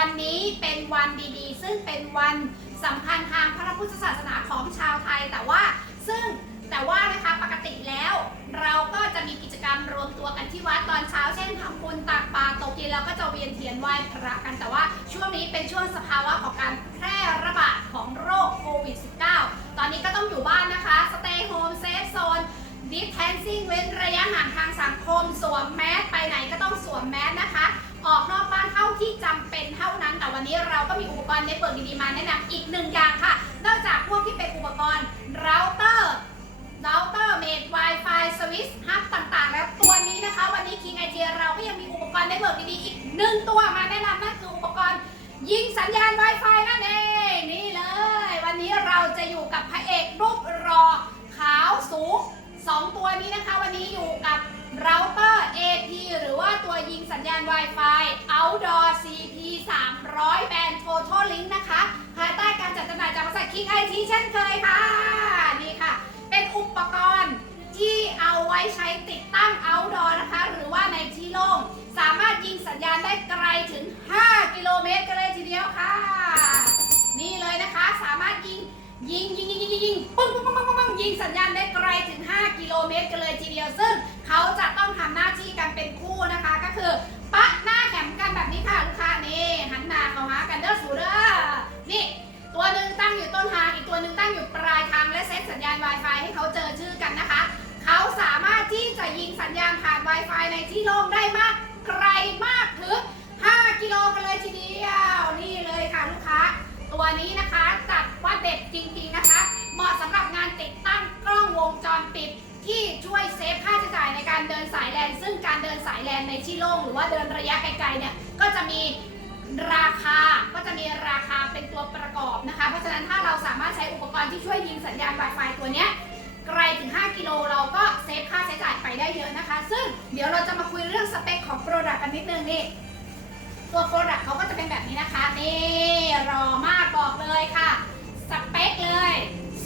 วันนี้เป็นวันดีๆ ซึ่งเป็นวันสำคัญทางพระพุทธศาสนาของชาวไทย แต่ว่าซึ่งแต่ว่านะคะปกติแล้ว เราก็จะมีกิจกรรมรวมตัวกันที่วัดตอนเช้าเช่นทำบุญตักบาตรตกเย็นเราก็จะเวียนเทียนไหว้พระกันแต่ว่าช่วงนี้เป็นช่วงสภาวะของการแพร่ระบาดของโรคโควิด -19 ตอนนี้ก็ต้องอยู่บ้านนะคะ stay home safe zone distancing เว้นระยะห่างทางสังคม สวมแมสไปไหนก็ต้องสวมแมสนะคะ ออกนอกบ้านเท่าที่จำเป็นเท่านั้น แต่วันนี้เราก็มีอุปกรณ์เน็ตเวิร์กดีๆมาแนะนำอีกหนึ่งอย่างค่ะ นอกจากพวกที่เป็นอุปกรณ์เราเตอร์เราเตอร์เมด Wi-Fi สวิตช์ฮับต่างๆ แล้วตัวนี้นะคะ วันนี้ King Idea เราก็ยังมีอุปกรณ์เน็ตเวิร์กดีๆอีกหนึ่งตัวมาแนะนำนั่นคืออุปกรณ์ ยิงสัญญาณ Wi-Fi นั่นเองนี่เลย วันนี้เราจะอยู่กับพระเอกรูปรอขาวสูงสองตัวนี้นะคะ วันนี้อยู่กับเราเตอร์ AP หรือว่าตัวยิงสั ญญาณ Wi-Fi Outdoor CP 300 แบน Total Link นะคะภายใต้การจัดจำหน่ายจากบริษัท King IT เช่นเคยค่ะ นี่ค่ะ เป็นอุปกรณ์ที่เอาไว้ใช้ติดตั้ง Outdoor นะคะ หรือว่าในที่โล่ง สามารถยิงสัญญาณได้ไกลถึง 5 กิโลเมตรกันเลยทีเดียวค่ะ นี่เลยนะคะ สามารถยิงยิงยิงยิงยิงยิงปึ้งปึ้งปึ้งปึ้งปึ้งยิงสัญญาณได้ไกลถึง 5 กิโลเมตรกันเลยทีเดียว ซึ่งเขาจะต้องทำหน้าที่กันเป็นคู่นะคะก็คือ สัญญาณผ่าน Wi-Fi ในที่โล่งได้มากไกลมากถึง 5 กิโลกันเลยทีเดียวนี่เลยค่ะลูกค้า ตัวนี้นะคะจัดว่าเด็ดจริงๆนะคะ เหมาะสำหรับงานติดตั้งกล้องวงจรปิด ที่ช่วยเซฟค่าใช้จ่ายในการเดินสายแลน ซึ่งการเดินสายแลนในที่โล่งหรือว่าเดินระยะไกลๆเนี่ยก็จะมีราคาก็จะมีราคาเป็นตัวประกอบนะคะ เพราะฉะนั้นถ้าเราสามารถใช้อุปกรณ์ที่ช่วยยิงสัญญาณ Wi-Fi ตัวเนี้ย ไกลถึง 5 กิโลเราก็เซฟค่าใช้จ่ายไปได้เยอะนะคะ ซึ่งเดี๋ยวเราจะมาคุยเรื่องสเปคของโปรดักต์กันนิดนึงนี่ตัวโปรดักต์เขาก็จะเป็นแบบนี้นะคะ นี่รอมากบอกเลยค่ะ สเปคเลย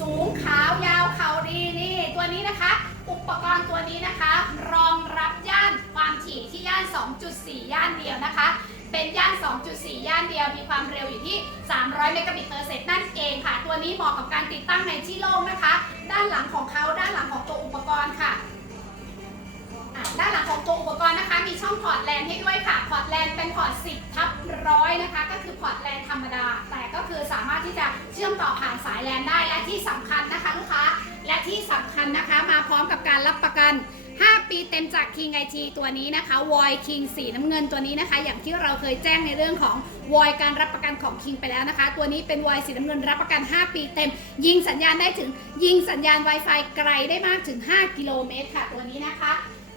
สูงขาวยาวเข่าดีนี่ตัวนี้นะคะ อุปกรณ์ตัวนี้นะคะ รองรับย่านความถี่ที่ย่าน 2.4 ย่านเดียวนะคะ เป็นย่าน 2.4 ย่านเดียว มีความเร็วอยู่ที่ 300 เมกะบิตเปอร์เซกนั่นเองค่ะ ตัวนี้เหมาะกับการติดตั้งในที่โล่งนะคะ ด้านหลังของเขาด้านหลังของตัวอุปกรณ์ค่ะด้านหลังของตัวอุปกรณ์นะคะ มีช่องพอร์ตแลนให้ด้วยค่ะ พอร์ตแลนเป็นพอร์ต 10 ทับร้อยนะคะ ก็คือพอร์ตแลนธรรมดา แต่ก็คือสามารถที่จะเชื่อมต่อผ่านสายแลนได้ และที่สำคัญนะคะลูกค้า และที่สำคัญนะคะ มาพร้อมกับการรับประกัน 5 ปีเต็มจาก King IT ตัวนี้นะคะ Void King สีน้ำเงินตัวนี้นะคะ อย่างที่เราเคยแจ้งในเรื่องของ Void การรับประกันของ King ไปแล้วนะคะ ตัวนี้เป็น Void สีน้ำเงินรับประกัน 5 ปีเต็ม ยิงสัญญาณได้ถึง ยิงสัญญาณ Wi-Fi ไกลได้มากถึง 5 กิโลเมตรค่ะตัวนี้นะคะ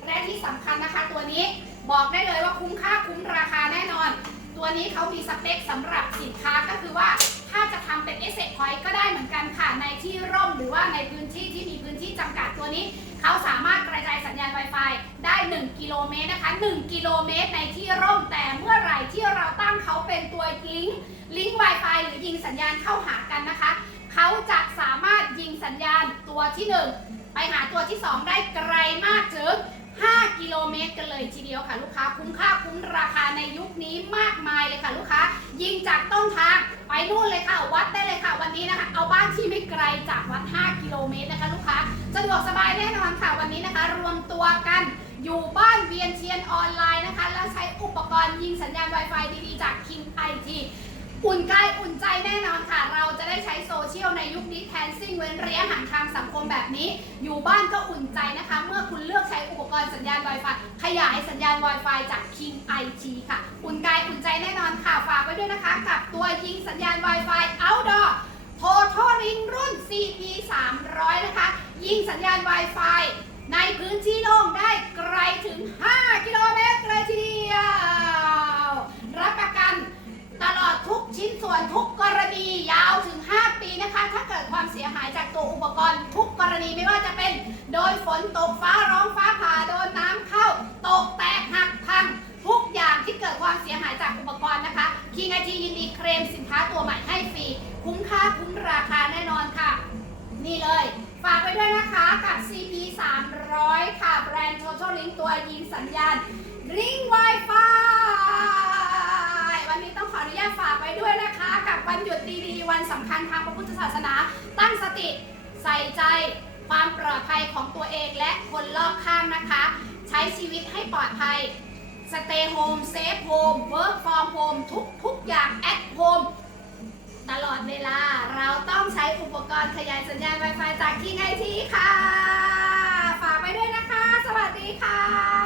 และที่สำคัญนะคะตัวนี้บอกได้เลยว่าคุ้มค่าคุ้มราคาแน่นอน ตัวนี้เขามีสเปคสำหรับสินค้าก็คือว่าถ้าจะทำเป็น e s s e t point ก็ได้เหมือนกันค่ะในที่ร่มหรือว่าในพื้นที่ที่มีพื้นที่จำกัดตัวนี้ เขาสามารถกระจาย 1 กิโลเมตรในที่ร่มแต่เมื่อไหร่ที่เราตั้งเขาเป็นตัวลิงก์ลิงก์ Wi-Fi หรือยิงสัญญาณเข้าหากันนะคะ เขาจะสามารถยิงสัญญาณตัวที่ 1 ไปหาตัวที่ 2 ได้ไกลมากถึง 5 กิโลเมตรกันเลยทีเดียวค่ะลูกค้าคุ้มค่าคุ้มราคาในยุคนี้มากมายเลยค่ะลูกค้า ยิงจากต้นทางไปนู่นเลยค่ะวัดได้เลยค่ะวันนี้นะคะ เอาบ้านที่ไม่ไกลจากวัด 5 กิโลเมตรนะคะ ลูกค้าสะดวกสบายแน่นอนค่ะวันนี้นะคะ รวมตัวกัน อยู่บ้านเวียนเทียนออนไลน์นะคะ แล้วใช้อุปกรณ์ยิงสัญญาณ Wi-Fi ดีๆ จาก King IT อุ่นกายอุ่นใจแน่นอนค่ะ เราจะได้ใช้โซเชียลในยุคนี้แทนซิ่งเว้นระยะห่างทางสังคมแบบนี้ อยู่บ้านก็อุ่นใจนะคะ เมื่อคุณเลือกใช้อุปกรณ์สัญญาณ Wi-Fi ขยายสัญญาณ Wi-Fi จาก King IT ค่ะ อุ่นกายอุ่นใจแน่นอนค่ะ ฝากไว้ด้วยนะคะ กับตัวยิงสัญญาณ Wi-Fi Outdoor Total Ring รุ่น CP 300 นะคะ ยิงสัญญาณ Wi-Fi ในพื้นที่โล่งได้ ง 5 กิโลเมตรเลยทีเดียว รับประกันตลอดทุกชิ้นส่วนทุกกรณียาวถึง 5 ปีนะคะ ถ้าเกิดความเสียหายจากตัวอุปกรณ์ ทุกกรณีไม่ว่าจะเป็น โดยฝนตกฟ้าร้องฟ้าผ่าโดนน้ำเข้า ตกแตกหักพัง ทุกอย่างที่เกิดความเสียหายจากอุปกรณ์นะคะ King IT ยินดีเคลมสินค้าตัวใหม่ให้ฟรี คุ้มค่าคุ้มราคาแน่นอนค่ะ นี่เลยากไปด้วยนะคะกับ CP 300 ค่ะ แบรนด์ Total Link ตัวยิงสัญญาณ Ring Wi-Fi วันนี้ต้องขออนุญาตฝากไว้ด้วยนะคะ กับวันหยุดดีๆ วันสำคัญทางพระพุทธศาสนา ตั้งสติใส่ใจความปลอดภัยของตัวเองและคนรอบข้างนะคะ ใช้ชีวิตให้ปลอดภัย stay home safe home work from home ทุกทุกอย่าง at home ตลอดเวลาเราต้องใช้อุปกรณ์ขยายสัญญาณ Wi-Fi จากที่ ดีค่ะ